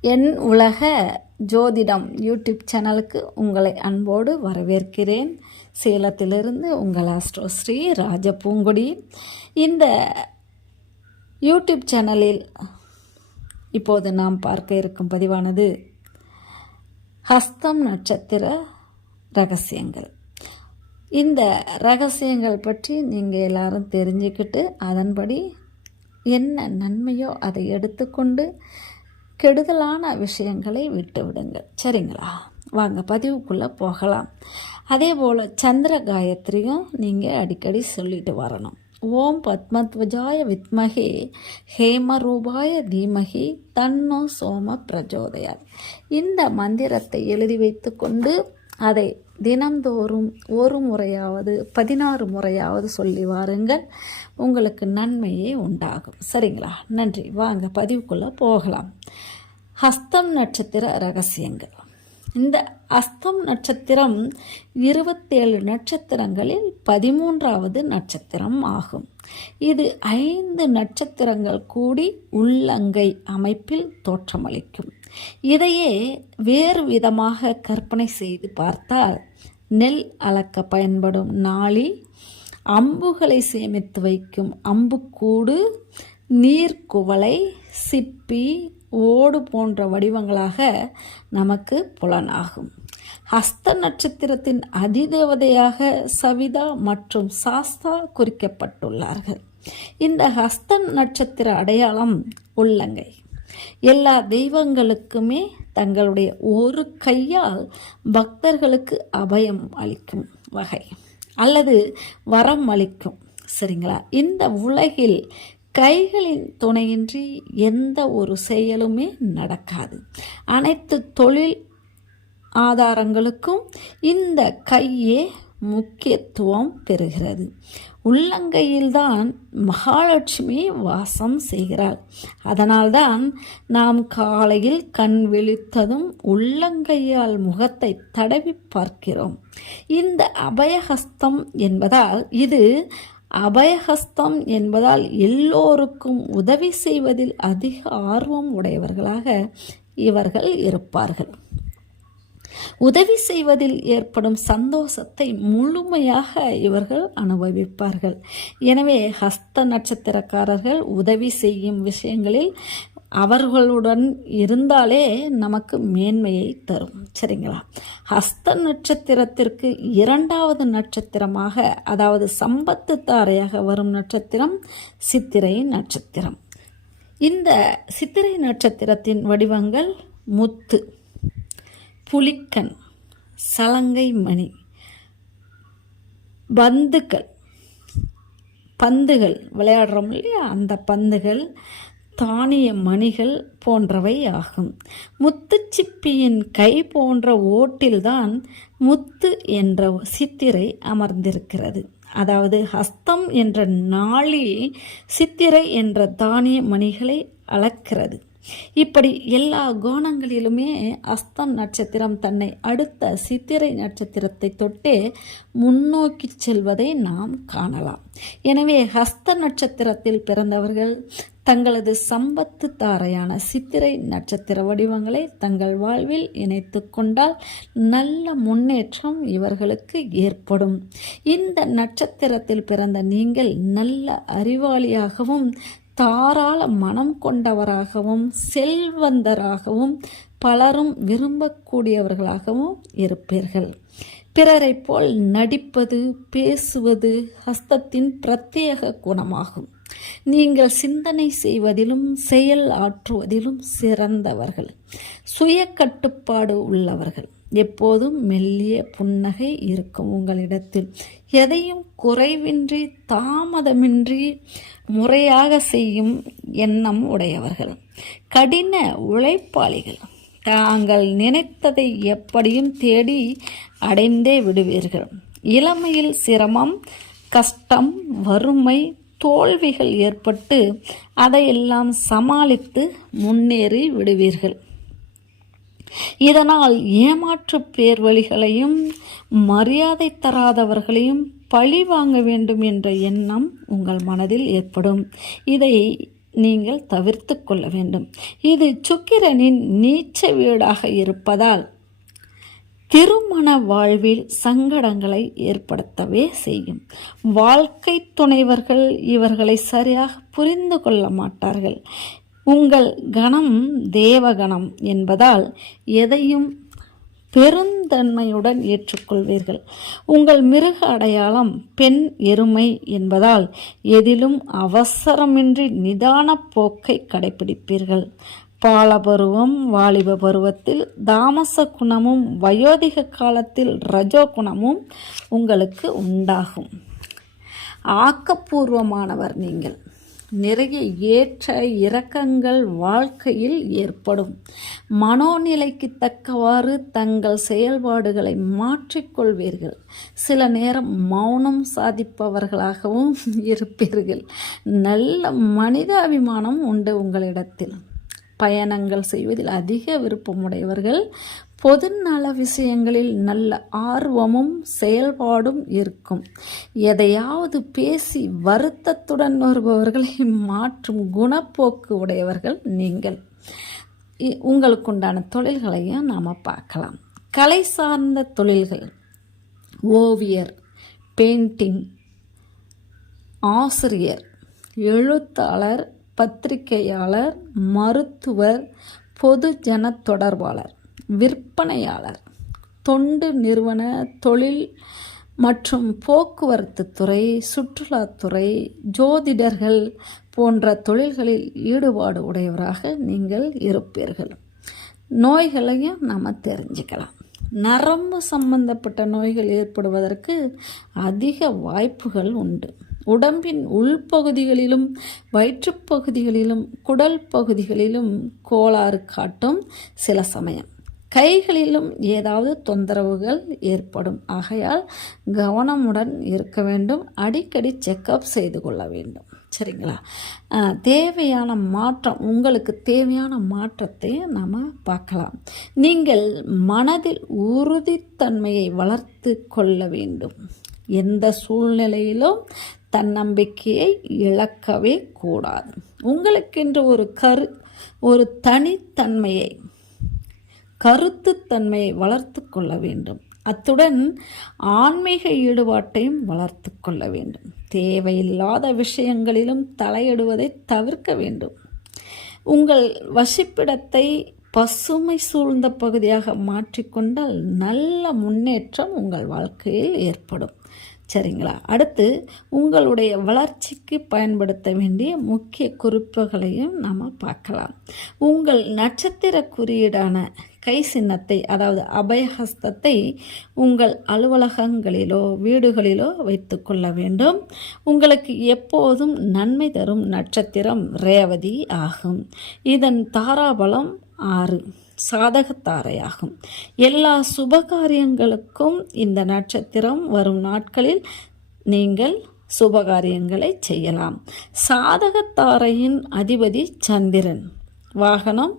என் உலக ஜோதிடம் யூடியூப் சேனலுக்கு உங்களை அன்போடு வரவேற்கிறேன். சேலத்திலிருந்து உங்கள் ஆஸ்ட்ரோ ஸ்ரீ ராஜபூங்குடி. இந்த யூடியூப் சேனலில் இப்போது நாம் பார்க்க இருக்கும் பதிவானது ஹஸ்தம் நட்சத்திர ரகசியங்கள். இந்த ரகசியங்கள் பற்றி நீங்கள் எல்லாரும் தெரிஞ்சுக்கிட்டு அதன்படி என்ன நன்மையோ அதை எடுத்துக்கொண்டு கெடுதலான விஷயங்களை விட்டு விடுங்கள் சரிங்களா? வாங்க பதிவுக்குள்ளே போகலாம். அதே போல் சந்திர காயத்ரியும் நீங்கள் அடிக்கடி சொல்லிட்டு வரணும். ஓம் பத்மத்வஜாய வித்மகே ஹேமரூபாய தீமகி தன்னோ சோம பிரஜோதயா இந்த மந்திரத்தை எழுதி வைத்துக்கொண்டு அதை தினந்தோறும் ஒரு முறையாவது பதினாறு முறையாவது சொல்லி வாருங்கள். உங்களுக்கு நன்மையே உண்டாகும். சரிங்களா? நன்றி. வாங்க பதிவுக்குள்ளே போகலாம். ஹஸ்தம் நட்சத்திர ரகசியங்கள். இந்த அஸ்தம் நட்சத்திரம் இருபத்தேழு நட்சத்திரங்களில் பதிமூன்றாவது நட்சத்திரம் ஆகும். இது ஐந்து நட்சத்திரங்கள் கூடி உள்ளங்கை அமைப்பில் தோற்றமளிக்கும். இதையே வேறு விதமாக கற்பனை செய்து பார்த்தால் நெல் அளக்க பயன்படும் நாளி அம்புகளை சேமித்து வைக்கும் அம்புக்கூடு நீர்க்குவளை சிப்பி ஓடு போன்ற வடிவங்களாக நமக்கு புலனாகும். ஹஸ்த நட்சத்திரத்தின் அதிதேவதையாக சவிதா மற்றும் சாஸ்தா குறிக்கப்பட்டுள்ளார்கள். இந்த ஹஸ்த நட்சத்திர அடையாளம் உள்ளங்கை. எல்லா தெய்வங்களுக்குமே தங்களுடைய ஒரு கையால் பக்தர்களுக்கு அபயம் அளிக்கும் வகை அல்லது வரம் அளிக்கும். சரிங்களா? இந்த உலகில் கைகளின் துணையின்றி எந்த ஒரு செயலுமே நடக்காது. அனைத்து தொழில் ஆதாரங்களுக்கும் இந்த கையே முக்கியத்துவம் பெறுகிறது. உள்ளங்கையில்தான் மகாலட்சுமி வாசம் செய்கிறாள். அதனால்தான் நாம் காலையில் கண் விழித்ததும் உள்ளங்கையால் முகத்தை தடவி பார்க்கிறோம். இந்த அபயஹஸ்தம் என்பதால் இது அபயஹஸ்தம் என்பதால் எல்லோருக்கும் உதவி செய்வதில் அதிக ஆர்வம் உடையவர்களாக இவர்கள் இருப்பார்கள். உதவி செய்வதில் ஏற்படும் சந்தோஷத்தை முழுமையாக இவர்கள் அனுபவிப்பார்கள். எனவே ஹஸ்த நட்சத்திரக்காரர்கள் உதவி செய்யும் விஷயங்களில் அவர்களுடன் இருந்தாலே நமக்கு மேன்மையை தரும். சரிங்களா? ஹஸ்த நட்சத்திரத்திற்கு இரண்டாவது நட்சத்திரமாக அதாவது சம்பத்து தாரையாக வரும் நட்சத்திரம் சித்திரை நட்சத்திரம். இந்த சித்திரை நட்சத்திரத்தின் வடிவங்கள் முத்து. புலிக்கன் சலங்கை மணி பந்துகள் பந்துகள். விளையாடுறோம் இல்லையா? அந்த பந்துகள் தானிய மணிகள் போன்றவை ஆகும். முத்துச்சிப்பியின் கை போன்ற ஓட்டில்தான் முத்து என்ற சித்திரை அமர்ந்திருக்கிறது. அதாவது ஹஸ்தம் என்ற நாளி சித்திரை என்ற தானிய மணிகளை அளக்கிறது. இப்படி எல்லா கோணங்களிலுமே அஸ்தம் நட்சத்திரம் தன்னை அடுத்த சித்திரை நட்சத்திரத்தை தொட்டே முன்னோக்கி செல்வதை நாம் காணலாம். எனவே ஹஸ்த நட்சத்திரத்தில் பிறந்தவர்கள் தங்களது சம்பத்து தாரையான சித்திரை நட்சத்திர வடிவங்களை தங்கள் வாழ்வில் இணைத்து கொண்டால் நல்ல முன்னேற்றம் இவர்களுக்கு ஏற்படும். இந்த நட்சத்திரத்தில் பிறந்த நீங்கள் நல்ல அறிவாளியாகவும் தாராள மனம் கொண்டவராகவும் செல்வந்தராகவும் பலரும் விரும்பக்கூடியவர்களாகவும் இருப்பீர்கள். பிறரை போல் நடிப்பது பேசுவது ஹஸ்தத்தின் பிரத்யேக குணமாகும். நீங்கள் சிந்தனை செய்வதிலும் செயல் ஆற்றுவதிலும் சிறந்தவர்கள். சுய கட்டுப்பாடு உள்ளவர்கள். எப்போதும் மெல்லிய புன்னகை இருக்கும் உங்களிடத்தில். எதையும் குறைவின்றி தாமதமின்றி முறையாக செய்யும் எண்ணம் உடையவர்கள். கடின உழைப்பாளிகள். தாங்கள் நினைத்ததை எப்படியும் தேடி அடைந்தே விடுவீர்கள். இளமையில் சிரமம் கஷ்டம் வறுமை தோல்விகள் ஏற்பட்டு அதையெல்லாம் சமாளித்து முன்னேறி விடுவீர்கள். இதனால் ஏமாற்று பேர்வழிகளையும் மரியாதை தராதவர்களையும் பழி வாங்க வேண்டும் என்ற எண்ணம் உங்கள் மனதில் ஏற்படும். இதை நீங்கள் தவிர்த்து கொள்ள வேண்டும். இது சுக்கிரனின் நீச்ச வீடாக இருப்பதால் திருமண வாழ்வில் சங்கடங்களை ஏற்படுத்தவே செய்யும். வாழ்க்கை துணைவர்கள் இவர்களை சரியாக புரிந்து கொள்ள மாட்டார்கள். உங்கள் கணம் தேவகணம் என்பதால் எதையும் பெருந்தன்மையுடன் ஏற்றுக்கொள்வீர்கள். உங்கள் மிருக அடையாளம் பெண் எருமை என்பதால் எதிலும் அவசரமின்றி நிதான போக்கை கடைபிடிப்பீர்கள் பாலபருவம் வாலிப பருவத்தில் தாமச குணமும் வயோதிக காலத்தில் ரஜோ குணமும் உங்களுக்கு உண்டாகும். ஆக்கப்பூர்வமானவர் நீங்கள். நிறைய ஏற்ற இறக்கங்கள் வாழ்க்கையில் ஏற்படும். மனோநிலைக்கு தக்கவாறு தங்கள் செயல்பாடுகளை மாற்றிக்கொள்வீர்கள் சில நேரம் மௌனம் சாதிப்பவர்களாகவும் இருப்பீர்கள். நல்ல மனிதாபிமானம் உண்டு உங்களிடத்தில். பயணங்கள் செய்வதில் அதிக விருப்பமுடையவர்கள் பொது நல விஷயங்களில் நல்ல ஆர்வமும் செயல்பாடும் இருக்கும். எதையாவது பேசி வருத்தத்துடன் வருபவர்களை மாற்றும் குணப்போக்கு உடையவர்கள் நீங்கள். இ- உங்களுக்குண்டான தொழில்களையும் நாம் பார்க்கலாம். கலை சார்ந்த தொழில்கள். ஓவியர் பெயிண்டிங் ஆசிரியர் எழுத்தாளர் பத்திரிகையாளர் மருத்துவர் பொதுஜன தொடர்பாளர். விற்பனையாளர் தொண்டு நிறுவன தொழில் மற்றும் போக்குவரத்து துறை சுற்றுலாத்துறை ஜோதிடர்கள் போன்ற தொழில்களில் ஈடுபாடு உடையவராக நீங்கள் இருப்பீர்கள். நோய்களையும் நாம் தெரிஞ்சுக்கலாம். நரம்பு சம்பந்தப்பட்ட நோய்கள் ஏற்படுவதற்கு அதிக வாய்ப்புகள் உண்டு. உடம்பின் உள்பகுதிகளிலும் வயிற்றுப்பகுதிகளிலும் குடல் பகுதிகளிலும் கோளாறு காட்டும் சில சமயம். கைகளிலும் ஏதாவது தொந்தரவுகள் ஏற்படும். ஆகையால் கவனமுடன் இருக்க வேண்டும். அடிக்கடி செக்கப் செய்து கொள்ள வேண்டும். சரிங்களா? தேவையான மாற்றம் உங்களுக்கு தேவையான மாற்றத்தை நாம் பார்க்கலாம். நீங்கள் மனதில் உறுதித்தன்மையை வளர்த்து கொள்ள வேண்டும். எந்த சூழ்நிலையிலும் தன்னம்பிக்கையை இழக்கவே கூடாது. உங்களுக்கென்று ஒரு கரு ஒரு தனித்தன்மையை கருத்துத்தன்மையை வளர்த்து கொள்ள வேண்டும். அத்துடன் ஆன்மீக ஈடுபாட்டையும் வளர்த்து கொள்ள வேண்டும். தேவையில்லாத விஷயங்களிலும் தலையிடுவதை தவிர்க்க வேண்டும். உங்கள் வசிப்பிடத்தை பசுமை சூழ்ந்த பகுதியாக மாற்றிக்கொண்டால் நல்ல முன்னேற்றம் உங்கள் வாழ்க்கையில் ஏற்படும். சரிங்களா? அடுத்து உங்களுடைய வளர்ச்சிக்கு பயன்படுத்த வேண்டிய முக்கிய குறிப்புகளையும் நாம் பார்க்கலாம். உங்கள் நட்சத்திர குறியீடான கை சின்னத்தை அதாவது அபயஹஸ்தத்தை உங்கள் அலுவலகங்களிலோ வீடுகளிலோ வைத்துக்கொள்ள வேண்டும். உங்களுக்கு எப்போதும் நன்மை தரும் நட்சத்திரம் ரேவதி ஆகும். இதன் தாராபலம் ஆறு சாதகத்தாரையாகும். எல்லா சுபகாரியங்களுக்கும் இந்த நட்சத்திரம் வரும் நாட்களில் நீங்கள் சுபகாரியங்களை செய்யலாம். சாதகத்தாரையின் அதிபதி சந்திரன். வாகனம்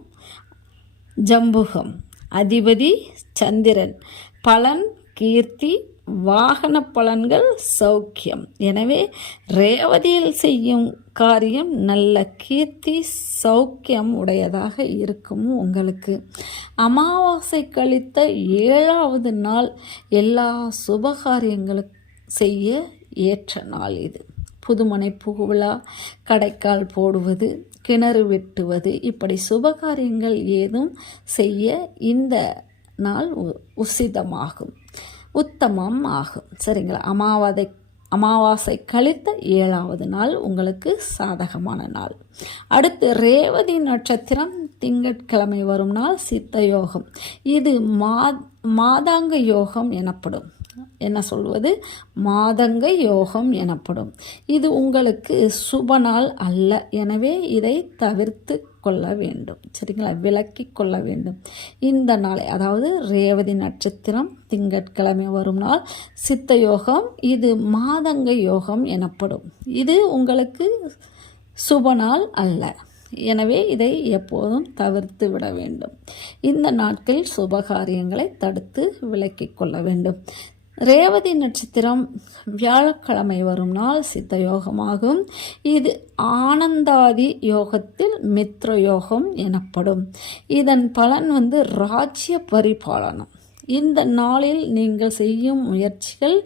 ஜம்புகம். அதிபதி சந்திரன். பலன் கீர்த்தி வாகன பலன்கள் சௌக்கியம். எனவே ரேவதியில் செய்யும் காரியம் நல்ல கீர்த்தி சௌக்கியம் உடையதாக இருக்கும் உங்களுக்கு. அமாவாசை கழித்த ஏழாவது நாள் எல்லா சுபகாரியங்களும் செய்ய ஏற்ற நாள் இது. புதுமனை புகுவிழா கடைக்கால் போடுவது கிணறு வெட்டுவது. இப்படி சுபகாரியங்கள் ஏதும் செய்ய இந்த நாள் உ- உசிதமாகும். உத்தமம் ஆகும். சரிங்களா? அமாவாதை அமாவாசை கழித்த ஏழாவது நாள் உங்களுக்கு சாதகமான நாள். அடுத்து ரேவதி நட்சத்திரம் திங்கட்கிழமை வரும் நாள் சித்த யோகம். இது மா மாதாங்க யோகம் எனப்படும். என்ன சொல்வது? மாதங்க யோகம் எனப்படும். இது உங்களுக்கு சுப நாள் அல்ல. எனவே இதை தவிர்த்து கொள்ள வேண்டும். சரிங்களா? விலக்கி கொள்ள வேண்டும். இந்த நாளை அதாவது ரேவதி நட்சத்திரம் திங்கட்கிழமை வரும் நாள் சித்த யோகம் இது மாதங்க யோகம் எனப்படும். இது உங்களுக்கு சுப நாள் அல்ல. எனவே இதை எப்போதும் தவிர்த்து விட வேண்டும். இந்த நாட்களில் சுபகாரியங்களை தடுத்து விலக்கிக் கொள்ள வேண்டும். ரேவதி நட்சத்திரம் வியாழக்கிழமை வரும் நாள் சித்த யோகமாகும். இது ஆனந்தாதி யோகத்தில் மித்ர யோகம் எனப்படும். இதன் பலன் வந்து ராஜ்ய பரிபாலனம். இந்த நாளில் நீங்கள் செய்யும் முயற்சிகள்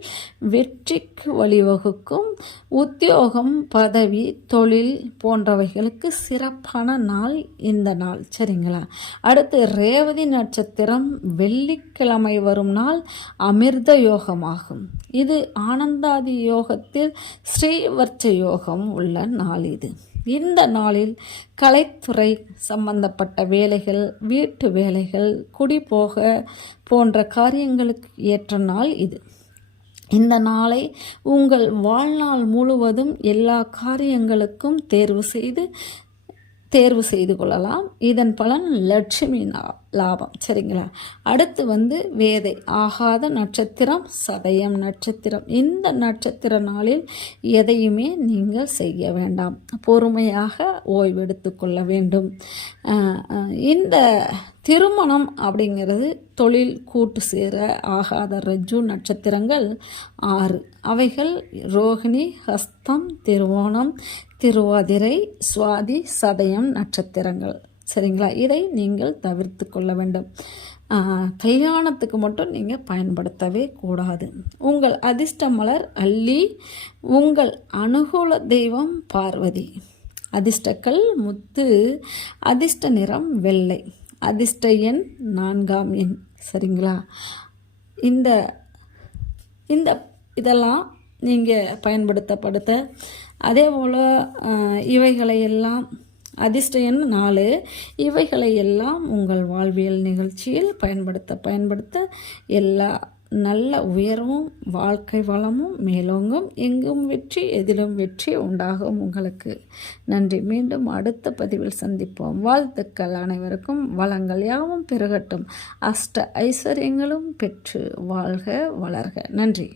வெற்றிக்கு வழிவகுக்கும். உத்தியோகம் பதவி தொழில் போன்றவைகளுக்கு சிறப்பான நாள் இந்த நாள். சரிங்களா? அடுத்து ரேவதி நட்சத்திரம் வெள்ளிக்கிழமை வரும் நாள் அமிர்த யோகமாகும். இது ஆனந்தாதி யோகத்தில் ஸ்ரீவர்ச்ச யோகம் உள்ள நாள் இது. இந்த நாளில் கலைத்துறை சம்பந்தப்பட்ட வேலைகள் வீட்டு வேலைகள் குடிபோக போன்ற காரியங்களுக்கு ஏற்ற நாள் இது. இந்த நாளை உங்கள் வாழ்நாள் முழுவதும் எல்லா காரியங்களுக்கும் தேர்வு செய்து தேர்வு செய்து கொள்ளலாம். இதன் பலன் லட்சுமி லாபம். சரிங்களா? அடுத்து வந்து வேதை. ஆகாத நட்சத்திரம் சதயம் நட்சத்திரம். இந்த நட்சத்திர நாளில் எதையுமே நீங்கள் செய்ய வேண்டாம். பொறுமையாக ஓய்வெடுத்து கொள்ள வேண்டும். இந்த திருமணம் அப்படிங்கிறது தொழில் கூட்டு சேர ஆகாத ரஜு நட்சத்திரங்கள் ஆறு. அவைகள் ரோகிணி ஹஸ்தம் திருவோணம் திருவாதிரை சுவாதி சதயம் நட்சத்திரங்கள். சரிங்களா? இதை நீங்கள் தவிர்த்து கொள்ள வேண்டும். கல்யாணத்துக்கு மட்டும் நீங்கள் பயன்படுத்தவே கூடாது. உங்கள் அதிர்ஷ்ட மலர் அள்ளி உங்கள் அனுகூல தெய்வம் பார்வதி. அதிர்ஷ்டக்கல் முத்து அதிர்ஷ்ட நிறம் வெள்ளை. அதிர்ஷ்ட எண் நான்காம் எண். சரிங்களா? இந்த இந்த இதெல்லாம் நீங்கள் பயன்படுத்தப்படுத்த. அதே போல் இவைகளை எல்லாம் அதிர்ஷ்ட எண் நாலு. இவைகளை எல்லாம் உங்கள் வாழ்வியல் நிகழ்ச்சியில் பயன்படுத்த பயன்படுத்த எல்லா நல்ல உயர்வும் வாழ்க்கை வளமும் மேலோங்கும் எங்கும் வெற்றி எதிலும் வெற்றி உண்டாகும் உங்களுக்கு. நன்றி. மீண்டும் அடுத்த பதிவில் சந்திப்போம். வாழ்த்துக்கள் அனைவருக்கும். வளங்கள் யாவும் பெருகட்டும். அஷ்ட ஐஸ்வர்யங்களும் பெற்று வாழ்க வளர்க. நன்றி.